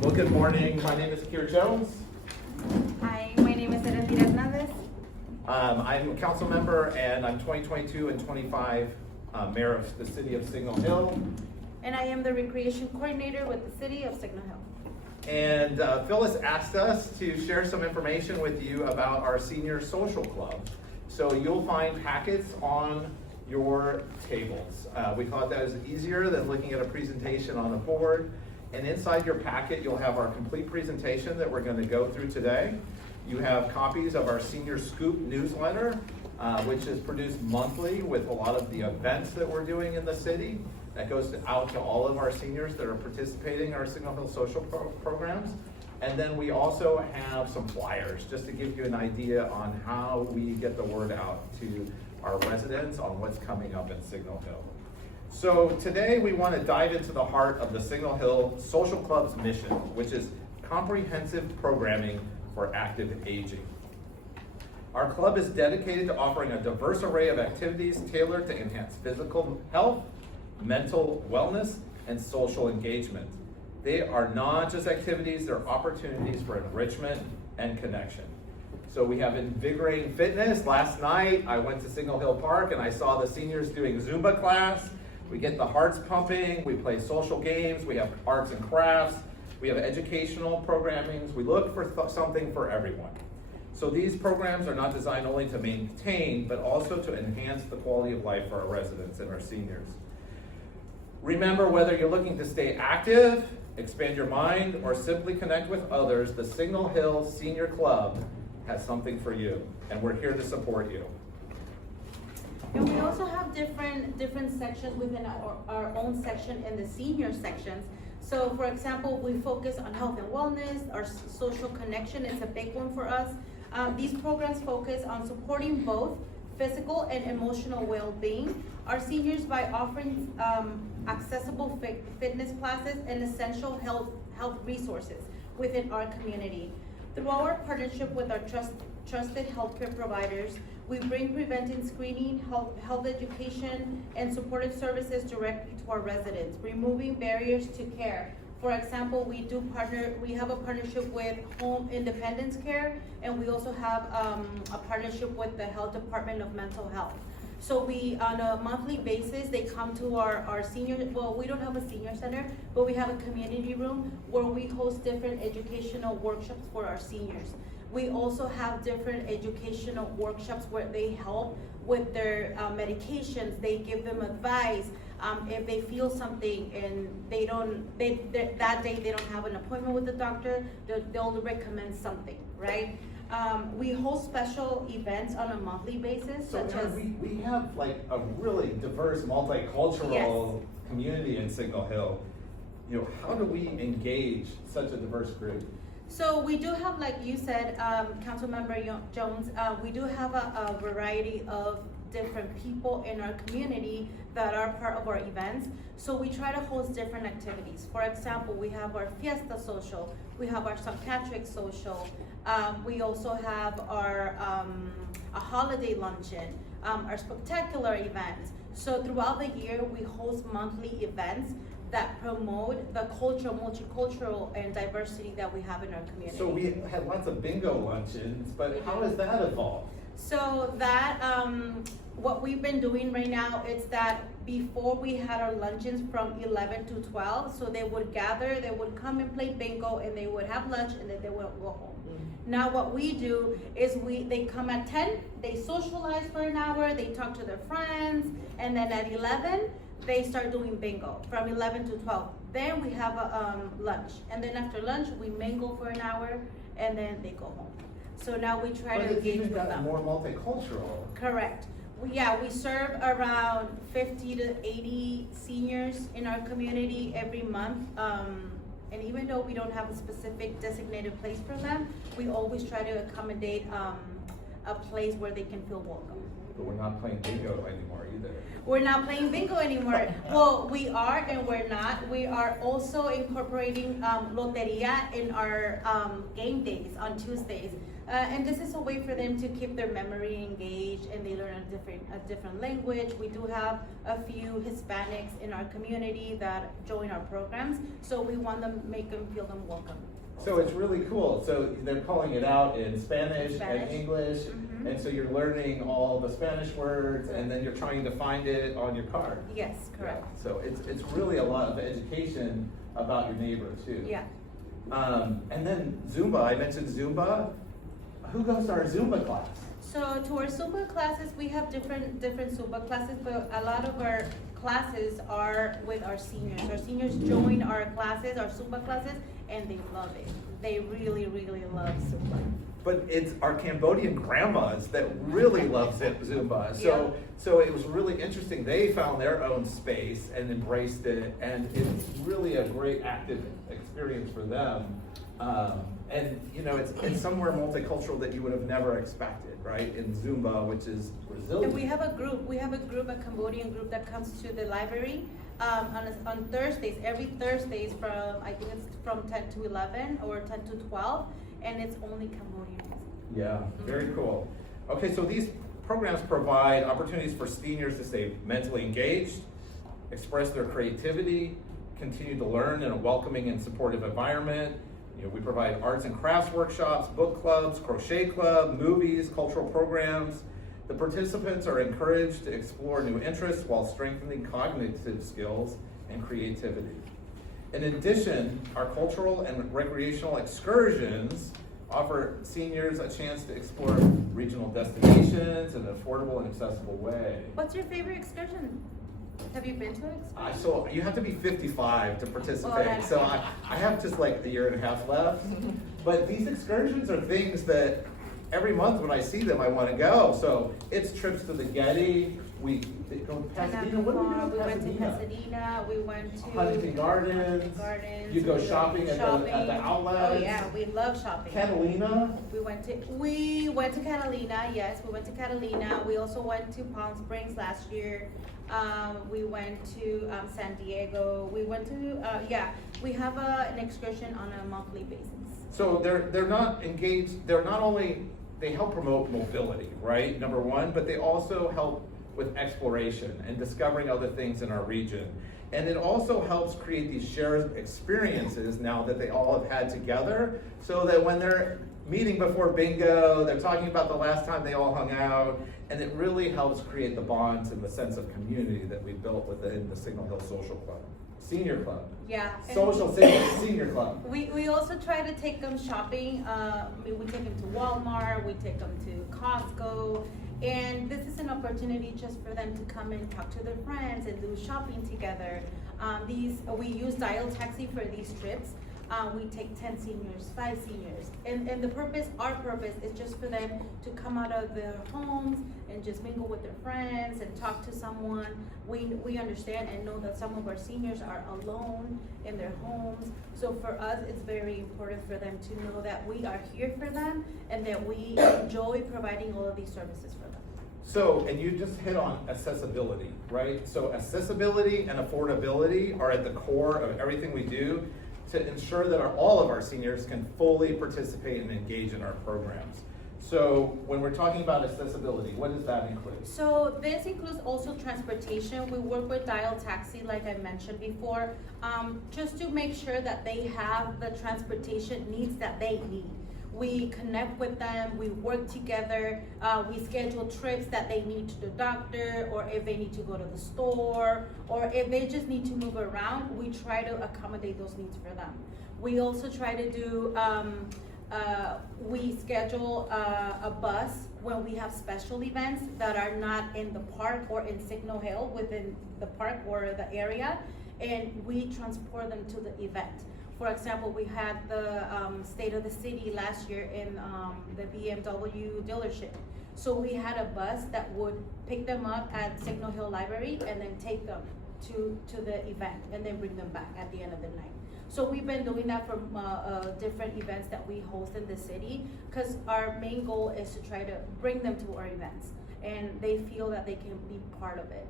Well, good morning. My name is Keir Jones. Hi, my name is Erendira Hernandez. I'm a council member and I'm 2022 and 25 mayor of the city of Signal Hill. And I am the recreation coordinator with the city of Signal Hill. And Phyllis asked us to share some information with you about our senior social club. So you'll find packets on your tables. We thought that was easier than looking at a presentation on the board. And inside your packet, you'll have our complete presentation that we're going to go through today. You have copies of our Senior Scoop newsletter, which is produced monthly with a lot of the events that we're doing in the city. That goes out to all of our seniors that are participating in our Signal Hill social programs. And then we also have some flyers, just to give you an idea on how we get the word out to our residents on what's coming up in Signal Hill. So today we want to dive into the heart of the Signal Hill Social Club's mission, which is comprehensive programming for active aging. Our club is dedicated to offering a diverse array of activities tailored to enhance physical health, mental wellness, and social engagement. They are not just activities, they're opportunities for enrichment and connection. So we have invigorating fitness. Last night I went to Signal Hill Park and I saw the seniors doing Zumba class. We get the hearts pumping, we play social games, we have arts and crafts, we have educational programmings. We look for something for everyone. So these programs are not designed only to maintain, but also to enhance the quality of life for our residents and our seniors. Remember, whether you're looking to stay active, expand your mind, or simply connect with others, the Signal Hill Senior Club has something for you, and we're here to support you. And we also have different sections within our own section in the senior sections. So for example, we focus on health and wellness, our social connection is a big one for us. These programs focus on supporting both physical and emotional well-being. Our seniors, by offering accessible fitness classes and essential health resources within our community. Through our partnership with our trusted healthcare providers, we bring preventive screening, health education, and supportive services directly to our residents, removing barriers to care. For example, we have a partnership with Home Independence Care, and we also have a partnership with the Health Department of Mental Health. So we, on a monthly basis, they come to our senior, well, we don't have a senior center, but we have a community room where we host different educational workshops for our seniors. We also have different educational workshops where they help with their medications. They give them advice. If they feel something and that day they don't have an appointment with the doctor, they'll recommend something, right? We host special events on a monthly basis, So such as we have like a really diverse, multicultural community in Signal Hill. You know, how do we engage such a diverse group? So we do have, like you said, Councilmember Jones, we do have a variety of different people in our community that are part of our events. So we try to host different activities. For example, we have our Fiesta Social, we have our St. Patrick's Social, we also have our a holiday luncheon, our spectacular events. So throughout the year, we host monthly events that promote the cultural, multicultural, and diversity that we have in our community. So we had lots of bingo luncheons, but how has that evolved? So that, what we've been doing right now is that before we had our luncheons from 11 to 12, so they would gather, they would come and play bingo, and they would have lunch, and then they would go home. Now what we do is they come at 10, they socialize for an hour, they talk to their friends, and then at 11, they start doing bingo from 11 to 12. Then we have a lunch, and then after lunch we mingle for an hour, and then they go home. So now we try to engage with them. More multicultural. Correct. We serve around 50 to 80 seniors in our community every month. And even though we don't have a specific designated place for them, we always try to accommodate a place where they can feel welcome. But we're not playing bingo anymore either. We're not playing bingo anymore. Well, we are and we're not. We are also incorporating loteria in our game days on Tuesdays. And this is a way for them to keep their memory engaged, and they learn a different language. We do have a few Hispanics in our community that join our programs, so we want to feel them welcome. So it's really cool. So they're calling it out in Spanish and Spanish. English, Mhm. and so you're learning all the Spanish words, and then you're trying to find it on your card. Yes, correct. Yeah. So it's really a lot of education about your neighbor too. Yeah. And then Zumba, I mentioned Zumba. Who goes to our Zumba class? So to our Zumba classes, we have different Zumba classes, but a lot of our classes are with our seniors. Our seniors join our classes, our Zumba classes, and they love it. They really, really love Zumba. But it's our Cambodian grandmas that really love Zumba. So it was really interesting. They found their own space and embraced it, and it's really a great active experience for them. And you know, it's somewhere multicultural that you would have never expected, right? In Zumba, which is Brazilian. And we have a Cambodian group that comes to the library on Thursdays, every Thursdays I think it's from 10 to 11 or 10 to 12, and it's only Cambodian music. Yeah, very cool. Okay, so these programs provide opportunities for seniors to stay mentally engaged, express their creativity, continue to learn in a welcoming and supportive environment. You know, we provide arts and crafts workshops, book clubs, crochet club, movies, cultural programs. The participants are encouraged to explore new interests while strengthening cognitive skills and creativity. In addition, our cultural and recreational excursions offer seniors a chance to explore regional destinations in an affordable and accessible way. What's your favorite excursion? Have you been to an excursion? So you have to be 55 to participate. that's So I have just like a year and a half left. But these excursions are things that every month when I see them, I want to go. So it's trips to the Getty. We go to Pasadena. What do we do in We went to Pasadena? Pasadena. We went to Huntington Gardens. You go shopping at the outlets. Oh yeah, we love shopping. Catalina. We went to Catalina. Yes, we went to Catalina. We also went to Palm Springs last year. We went to San Diego. We went to we have an excursion on a monthly basis. So they're not engaged. They're not only, they help promote mobility, right? Number one, but they also help with exploration and discovering other things in our region. And it also helps create these shared experiences now that they all have had together, so that when they're meeting before bingo, they're talking about the last time they all hung out, and it really helps create the bonds and the sense of community that we built within the Signal Hill Social Club. Senior Club. Yeah. Social Senior Club. We also try to take them shopping. We take them to Walmart, we take them to Costco, and this is an opportunity just for them to come and talk to their friends and do shopping together. We use Dial Taxi for these trips. We take 10 seniors, 5 seniors, and our purpose is just for them to come out of their homes and just mingle with their friends and talk to someone. We understand and know that some of our seniors are alone in their homes, so for us it's very important for them to know that we are here for them and that we enjoy providing all of these services for them. So, and you just hit on accessibility, right? So accessibility and affordability are at the core of everything we do to ensure that all of our seniors can fully participate and engage in our programs. So when we're talking about accessibility, what does that include? So this includes also transportation. We work with Dial Taxi, like I mentioned before, just to make sure that they have the transportation needs that they need. We connect with them, we work together, we schedule trips that they need to the doctor, or if they need to go to the store, or if they just need to move around, we try to accommodate those needs for them. We also try to do, we schedule a bus when we have special events that are not in the park or in Signal Hill, within the park or the area, and we transport them to the event. For example, we had the State of the City last year in the BMW dealership. So we had a bus that would pick them up at Signal Hill Library and then take them to the event and then bring them back at the end of the night. So we've been doing that for different events that we host in the city, because our main goal is to try to bring them to our events and they feel that they can be part of it.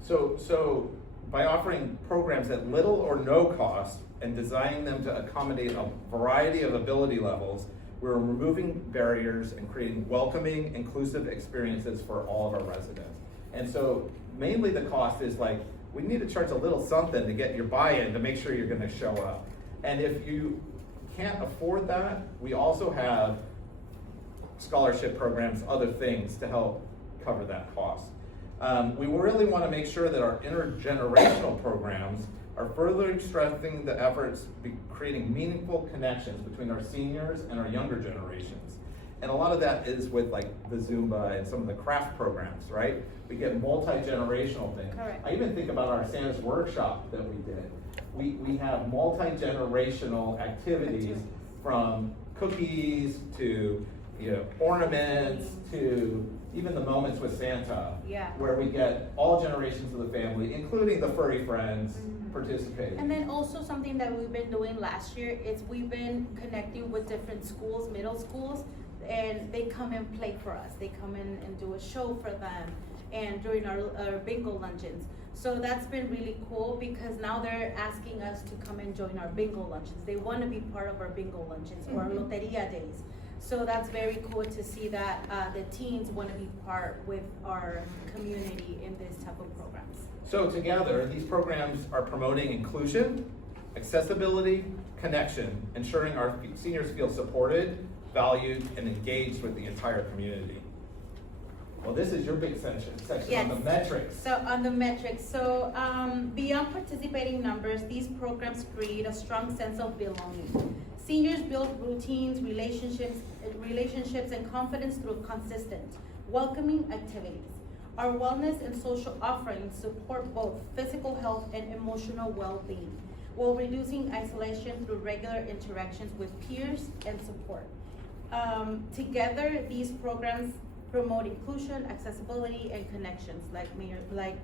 So by offering programs at little or no cost and designing them to accommodate a variety of ability levels, We're removing barriers and creating welcoming, inclusive experiences for all of our residents. And so mainly the cost is like, we need to charge a little something to get your buy-in to make sure you're gonna show up. And if you can't afford that, we also have scholarship programs, other things to help cover that cost. We really want to make sure that our intergenerational programs are further strengthening the efforts, creating meaningful connections between our seniors and our younger generations. And a lot of that is with like the Zumba and some of the craft programs, right? We get multi-generational things. Correct. I even think about our Santa's workshop that we did. We have multi-generational activities from cookies to ornaments to even the moments with Santa, Yeah. where we get all generations of the family, including the furry friends, participating. And then also something that we've been doing last year is we've been connecting with different schools, middle schools, and they come and play for us. They come in and do a show for them, and during our bingo luncheons. So that's been really cool because now they're asking us to come and join our bingo luncheons. They want to be part of our bingo luncheons or our loteria days. So that's very cool to see that the teens want to be part with our community in this type of programs. So together, these programs are promoting inclusion, accessibility, connection, ensuring our seniors feel supported, valued, and engaged with the entire community. Well, this is your big section Yes. on the metrics. So on the metrics, so beyond participating numbers, these programs create a strong sense of belonging. Seniors build routines, relationships and confidence through consistent, welcoming activities. Our wellness and social offerings support both physical health and emotional well-being, while reducing isolation through regular interactions with peers and support. Together, these programs promote inclusion, accessibility, and connections, like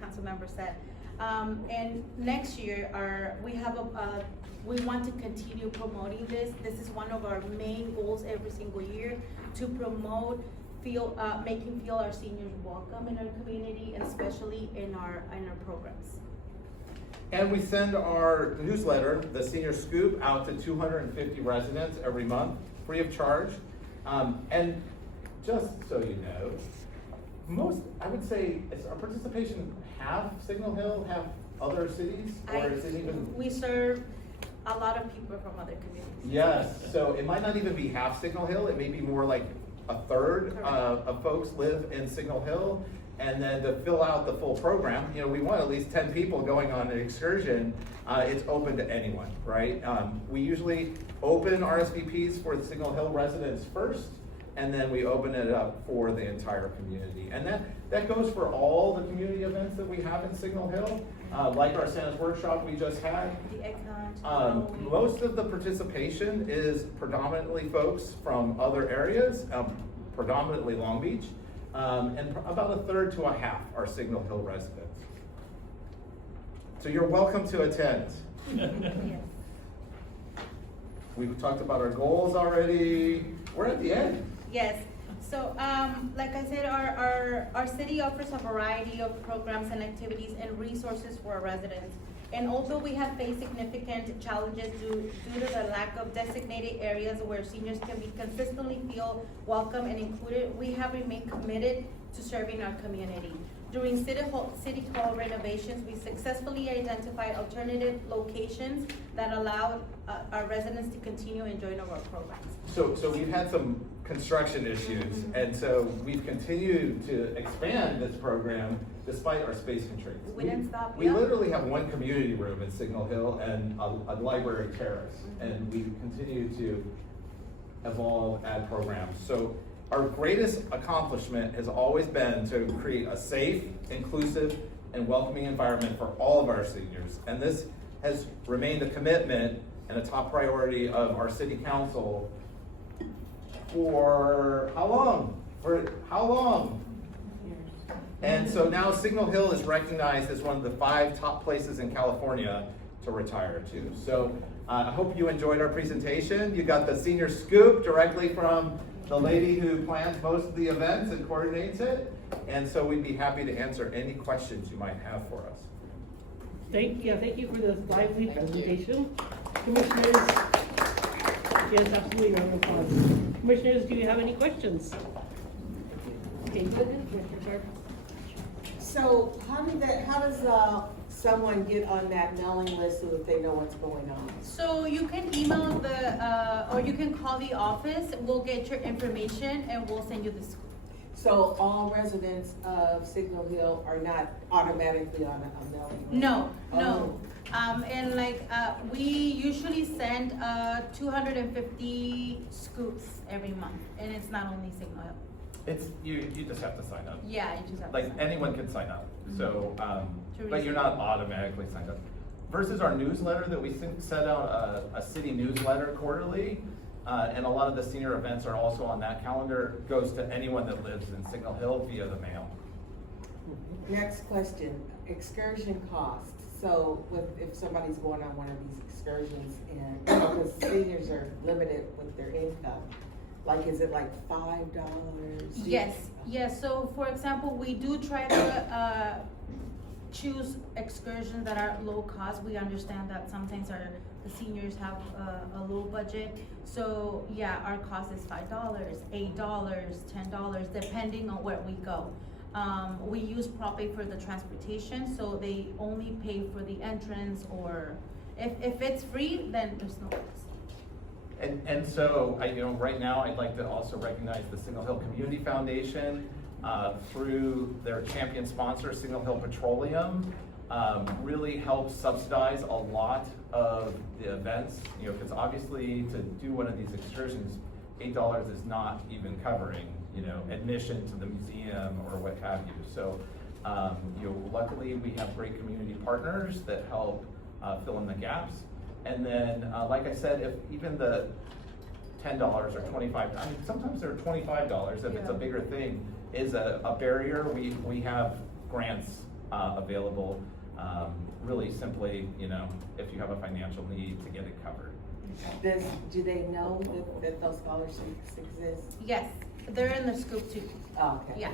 council member said. And next year, we want to continue promoting this. This is one of our main goals every single year, to promote making our seniors welcome in our community, and especially in our programs. And we send our newsletter, the Senior Scoop, out to 250 residents every month, free of charge. And just so you know, I would say, is our participation half Signal Hill, half other cities? Or is it even? We serve a lot of people from other communities. Yes, so it might not even be half Signal Hill, it may be more like a third of folks live in Signal Hill. And then to fill out the full program, we want at least 10 people going on an excursion. It's open to anyone, right? We usually open RSVPs for the Signal Hill residents first, and then we open it up for the entire community. And that goes for all the community events that we have in Signal Hill, like our Santa's workshop we just had. The egg hunt. Most of the participation is predominantly folks from other areas, predominantly Long Beach, and about a third to a half are Signal Hill residents. So you're welcome to attend. Yes. We've talked about our goals already. We're at the end. Yes, so like I said, our city offers a variety of programs and activities and resources for our residents. And although we have faced significant challenges due to the lack of designated areas where seniors can be consistently feel welcome and included, we have remained committed to serving our community. During City Hall renovations, we successfully identified alternative locations that allowed our residents to continue enjoying our programs. So we've had some construction issues, and so we've continued to expand this program despite our space constraints. We didn't stop. We literally have one community room in Signal Hill and a library terrace, and we continue to evolve, add programs. So our greatest accomplishment has always been to create a safe, inclusive, and welcoming environment for all of our seniors. And this has remained a commitment and a top priority of our city council for how long? And so now Signal Hill is recognized as one of the 5 top places in California to retire to. So I hope you enjoyed our presentation. You got the Senior Scoop directly from the lady who plans most of the events and coordinates it. And so we'd be happy to answer any questions you might have for us. Thank you for this lively presentation. Commissioners, Yes, absolutely, round of applause. Commissioners, do you have any questions? Okay, go ahead, Commissioner Clark. So how does someone get on that mailing list so that they know what's going on? So you can email or you can call the office, we'll get your information and we'll send you the scoop. So all residents of Signal Hill are not automatically on a mailing list? No, no. Oh. And like, we usually send 250 scoops every month, and it's not only Signal Hill. It's, you just have to sign up. Yeah, you just have to Like sign up. anyone can sign up, so, To but you're not automatically signed up. Versus our newsletter that we send out a city newsletter quarterly, and a lot of the senior events are also on that calendar, goes to anyone that lives in Signal Hill via the mail. Next question, excursion costs. So if somebody's going on one of these excursions and, because seniors are limited with their income, like, is it like $5? Yes, yes, so for example, we do try to choose excursions that are low cost. We understand that sometimes the seniors have a low budget. So yeah, our cost is $5, $8, $10, depending on where we go. We use Prop A for the transportation, so they only pay for the entrance, or if it's free, then there's no cost. And so, right now, I'd like to also recognize the Signal Hill Community Foundation, through their champion sponsor, Signal Hill Petroleum, really helps subsidize a lot of the events, because obviously to do one of these excursions, $8 is not even covering, admission to the museum or what have you. So, luckily we have great community partners that help fill in the gaps. And then, like I said, if even the $10 or $25, sometimes they're $25 if it's a bigger thing, is a barrier. We have grants available, really simply, if you have a financial need to get it covered. Do they know that those scholarships exist? Yes, they're in the scoop too. Oh, okay. Yeah.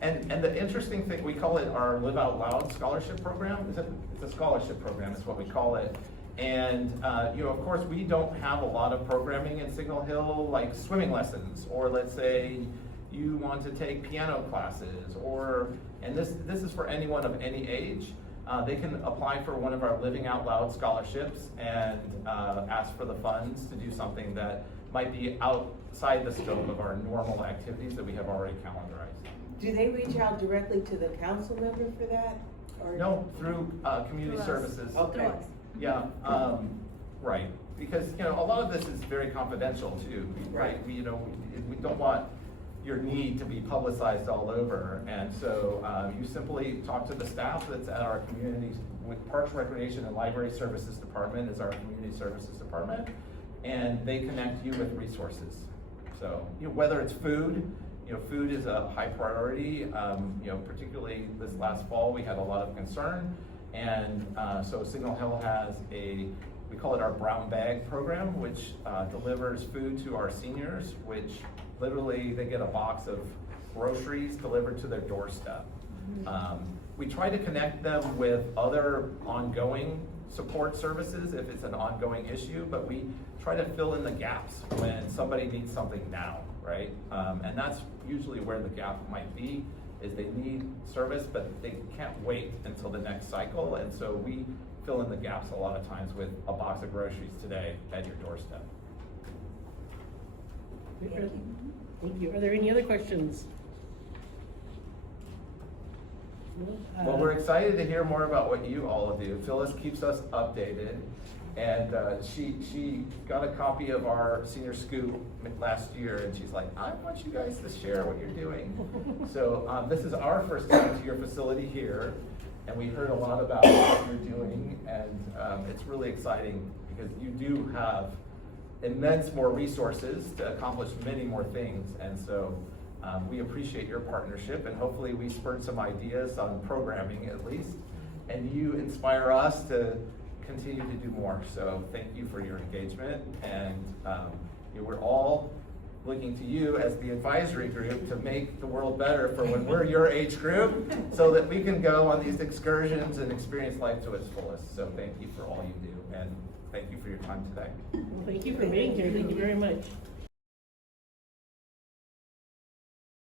And the interesting thing, we call it our Live Out Loud scholarship program. It's a scholarship program, is what we call it. And, of course, we don't have a lot of programming in Signal Hill, like swimming lessons, or let's say you want to take piano classes, and this is for anyone of any age. They can apply for one of our Living Out Loud scholarships and ask for the funds to do something that might be outside the scope of our normal activities that we have already calendarized. Do they reach out directly to the council member for that? Or No, through community Through us. services. Okay. Through us. Yeah, right, because, a lot of this is very confidential too, right? Right. We don't want your need to be publicized all over, and so you simply talk to the staff that's at our communities, with Parks, Recreation, and Library Services Department is our community services department, and they connect you with resources. So, whether it's food, food is a high priority. Particularly this last fall, we had a lot of concern. And so Signal Hill has we call it our brown bag program, which delivers food to our seniors, which literally they get a box of groceries delivered to their doorstep. We try to connect them with other ongoing support services if it's an ongoing issue, but we try to fill in the gaps when somebody needs something now, right? And that's usually where the gap might be, is they need service, but they can't wait until the next cycle. And so we fill in the gaps a lot of times with a box of groceries today at your doorstep. Thank you. Are there any other questions? No? Well, we're excited to hear more about what you all do. Phyllis keeps us updated, and she got a copy of our senior scoop last year, and she's like, I want you guys to share what you're doing. So this is our first time to your facility here, and we heard a lot about what you're doing, and it's really exciting because you do have immense more resources to accomplish many more things, and so we appreciate your partnership, and hopefully we spurred some ideas on programming at least, and you inspire us to continue to do more. So thank you for your engagement, and we're all looking to you as the advisory group to make the world better for when we're your age group, so that we can go on these excursions and experience life to its fullest. So thank you for all you do, and thank you for your time today. Well, thank you for being here, thank you very much.